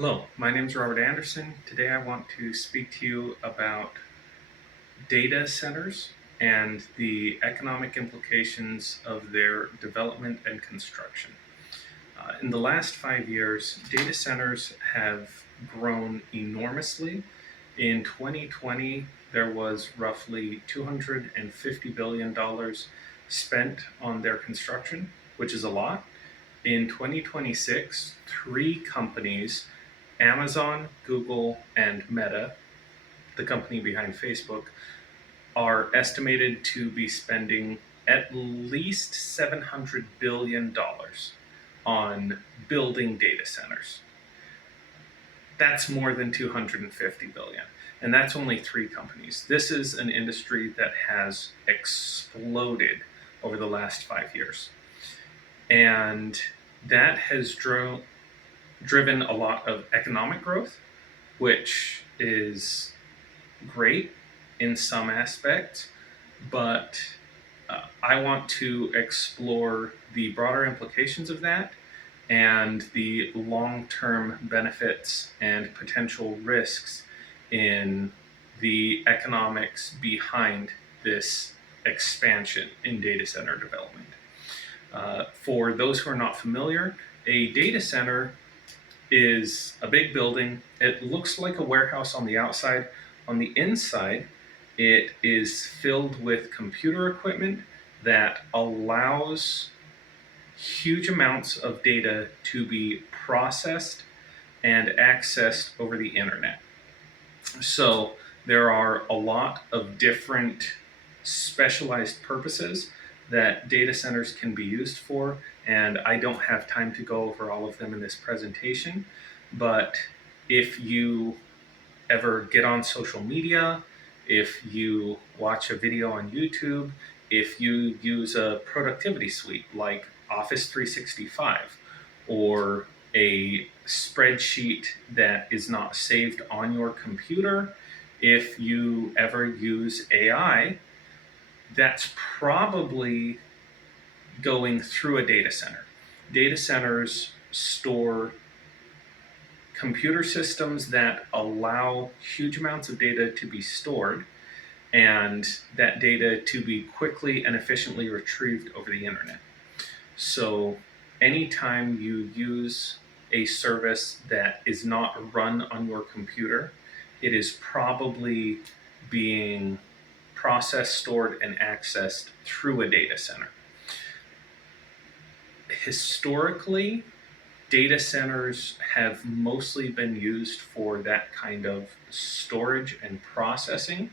Hello, my name is Robert Anderson. Today I want to speak to you about data centers and the economic implications of their development and construction. In the last 5 years, data centers have grown enormously. In 2020, there was roughly $250 billion spent on their construction, which is a lot. In 2026, three companies, Amazon, Google, and Meta, the company behind Facebook, are estimated to be spending at least $700 billion on building data centers. That's more than 250 billion. And that's only three companies. This is an industry that has exploded over the last 5 years. And that has driven a lot of economic growth, which is great in some aspects, but I want to explore the broader implications of that and the long term benefits and potential risks in the economics behind this expansion in data center development. For those who are not familiar, a data center is a big building. It looks like a warehouse on the outside. On the inside, it is filled with computer equipment that allows huge amounts of data to be processed and accessed over the internet. So there are a lot of different specialized purposes that data centers can be used for, and I don't have time to go over all of them in this presentation. But if you ever get on social media, if you watch a video on YouTube, if you use a productivity suite like Office 365 or a spreadsheet that is not saved on your computer, if you ever use AI, that's probably going through a data center. Data centers store computer systems that allow huge amounts of data to be stored and that data to be quickly and efficiently retrieved over the internet. So anytime you use a service that is not run on your computer, it is probably being processed, stored, and accessed through a data center. Historically, data centers have mostly been used for that kind of storage and processing,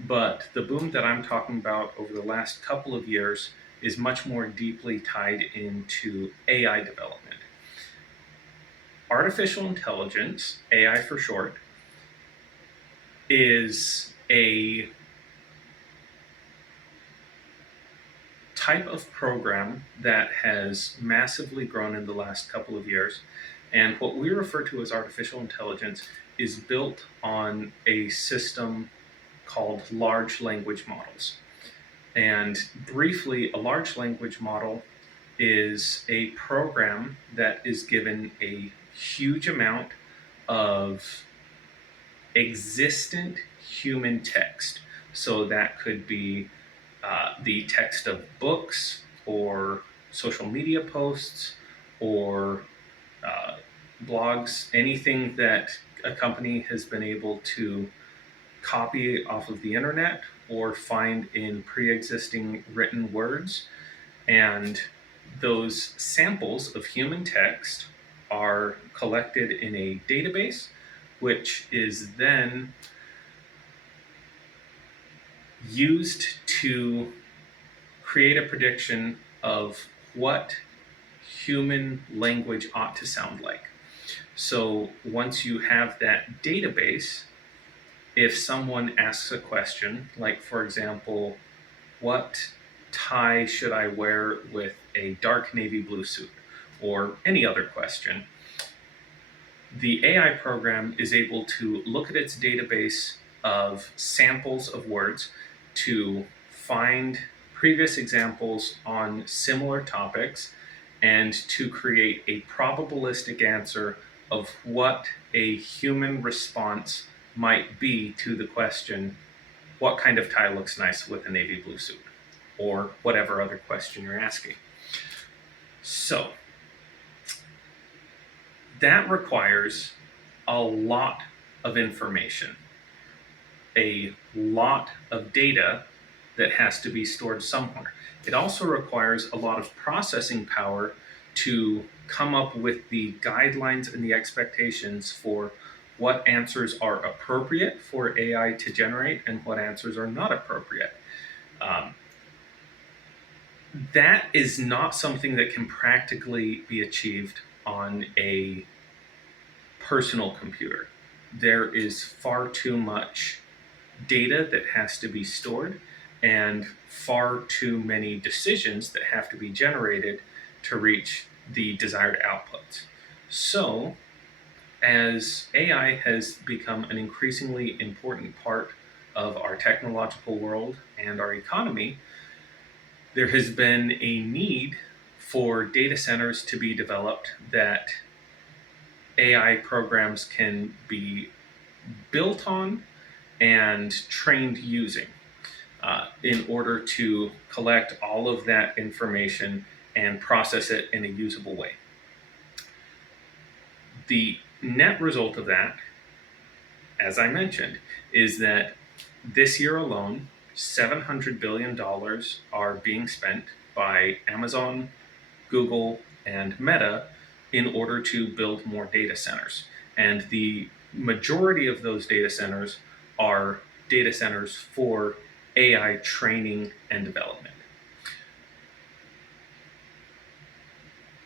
but the boom that I'm talking about over the last couple of years is much more deeply tied into AI development. Artificial intelligence, AI for short, is a type of program that has massively grown in the last couple of years. And what we refer to as artificial intelligence is built on a system called large language models. And briefly, a large language model is a program that is given a huge amount of existent human text. So that could be the text of books or social media posts or uh, blogs, anything that a company has been able to copy off of the internet or find in pre-existing written words. And those samples of human text are collected in a database, which is then used to create a prediction of what human language ought to sound like. So once you have that database, if someone asks a question, like for example, what tie should I wear with a dark navy blue suit, or any other question, the AI program is able to look at its database of samples of words to find previous examples on similar topics and to create a probabilistic answer of what a human response might be to the question, what kind of tie looks nice with a navy blue suit? Or whatever other question you're asking. So that requires a lot of information, a lot of data that has to be stored somewhere. It also requires a lot of processing power to come up with the guidelines and the expectations for what answers are appropriate for AI to generate and what answers are not appropriate. Um, that is not something that can practically be achieved on a personal computer. There is far too much data that has to be stored and far too many decisions that have to be generated to reach the desired outputs. So, as AI has become an increasingly important part of our technological world and our economy, there has been a need for data centers to be developed that AI programs can be built on and trained using in order to collect all of that information and process it in a usable way. The net result of that, as I mentioned, is that this year alone, $700 billion are being spent by Amazon, Google, and Meta in order to build more data centers. And the majority of those data centers are data centers for AI training and development.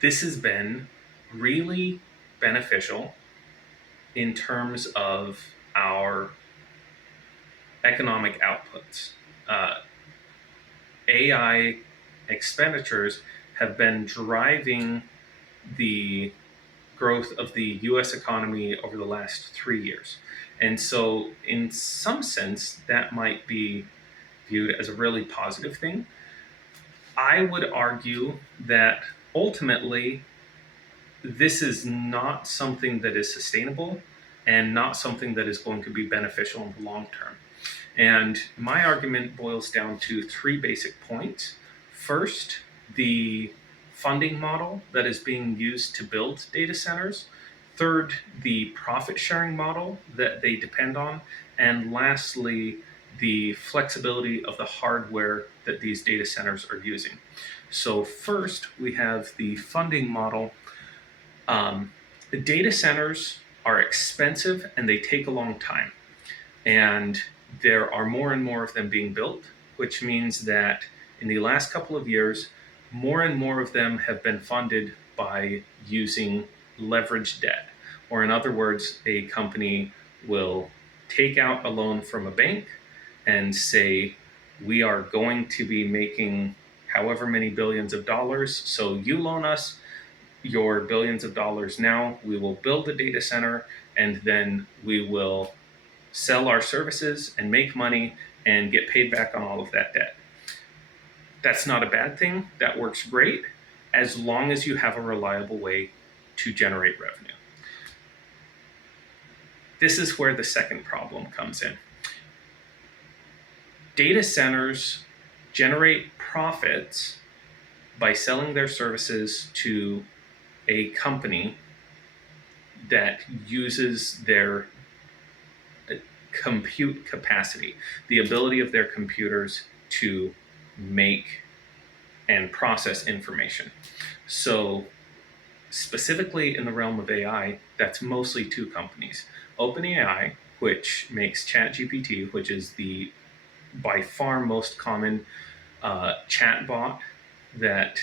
This has been really beneficial in terms of our economic outputs. AI expenditures have been driving the growth of the US economy over the last 3 years. And so, in some sense, that might be viewed as a really positive thing. I would argue that ultimately, this is not something that is sustainable and not something that is going to be beneficial in the long term. And my argument boils down to three basic points. First, the funding model that is being used to build data centers. Third, the profit sharing model that they depend on. And lastly, the flexibility of the hardware that these data centers are using. So first, we have the funding model. The data centers are expensive and they take a long time. And there are more and more of them being built, which means that in the last couple of years, more and more of them have been funded by using leveraged debt. Or in other words, a company will take out a loan from a bank and say, we are going to be making however many billions of dollars, so you loan us your billions of dollars now, we will build a data center, and then we will sell our services and make money and get paid back on all of that debt. That's not a bad thing. That works great as long as you have a reliable way to generate revenue. This is where the second problem comes in. Data centers generate profits by selling their services to a company that uses their compute capacity, the ability of their computers to make and process information. So specifically in the realm of AI, that's mostly two companies. OpenAI, which makes ChatGPT, which is the by far most common chatbot that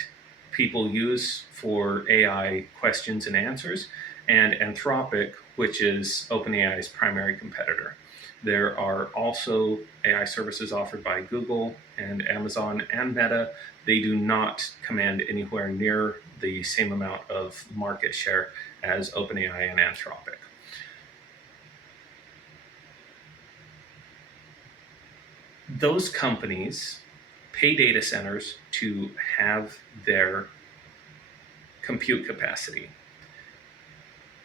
people use for AI questions and answers, and Anthropic, which is OpenAI's primary competitor. There are also AI services offered by Google and Amazon and Meta. They do not command anywhere near the same amount of market share as OpenAI and Anthropic. Those companies pay data centers to have their compute capacity.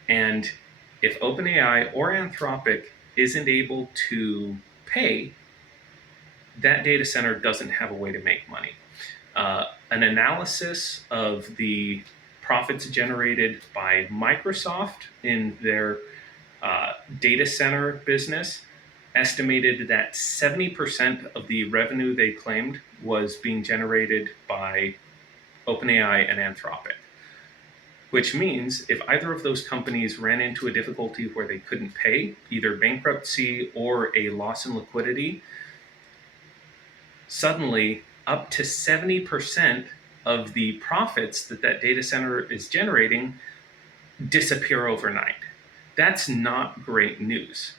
And if OpenAI or Anthropic isn't able to pay, that data center doesn't have a way to make money. An analysis of the profits generated by Microsoft in their data center business estimated that 70% of the revenue they claimed was being generated by OpenAI and Anthropic. Which means if either of those companies ran into a difficulty where they couldn't pay, either bankruptcy or a loss in liquidity, suddenly up to 70% of the profits that data center is generating disappear overnight. That's not great news.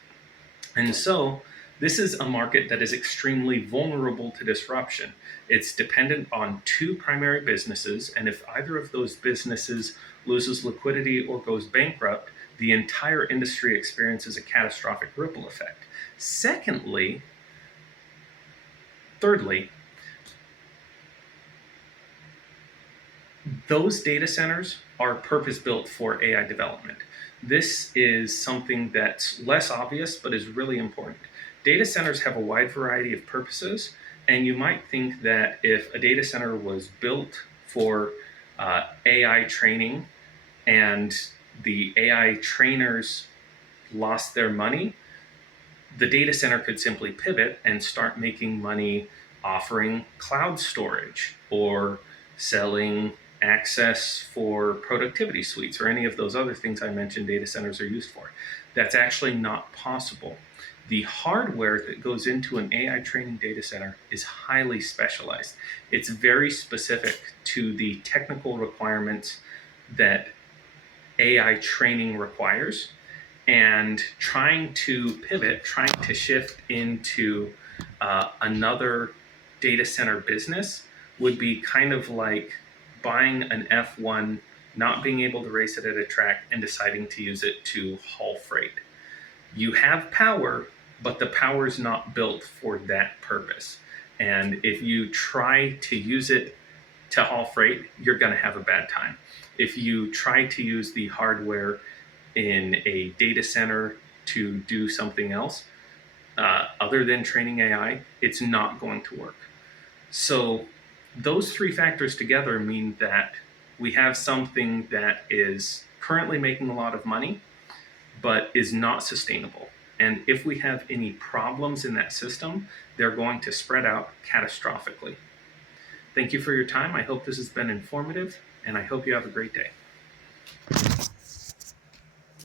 And so this is a market that is extremely vulnerable to disruption. It's dependent on two primary businesses, and if either of those businesses loses liquidity or goes bankrupt, the entire industry experiences a catastrophic ripple effect. Thirdly, those data centers are purpose-built for AI development. This is something that's less obvious, but is really important. Data centers have a wide variety of purposes, and you might think that if a data center was built for AI training and the AI trainers lost their money, the data center could simply pivot and start making money offering cloud storage or selling access for productivity suites or any of those other things I mentioned data centers are used for. That's actually not possible. The hardware that goes into an AI training data center is highly specialized. It's very specific to the technical requirements that AI training requires. And trying to pivot, trying to shift into another data center business would be kind of like buying an F1, not being able to race it at a track, and deciding to use it to haul freight. You have power, but the power is not built for that purpose. And if you try to use it to haul freight, you're going to have a bad time. If you try to use the hardware in a data center to do something else, other than training AI, it's not going to work. So those three factors together mean that we have something that is currently making a lot of money, but is not sustainable. And if we have any problems in that system, they're going to spread out catastrophically. Thank you for your time. I hope this has been informative, and I hope you have a great day.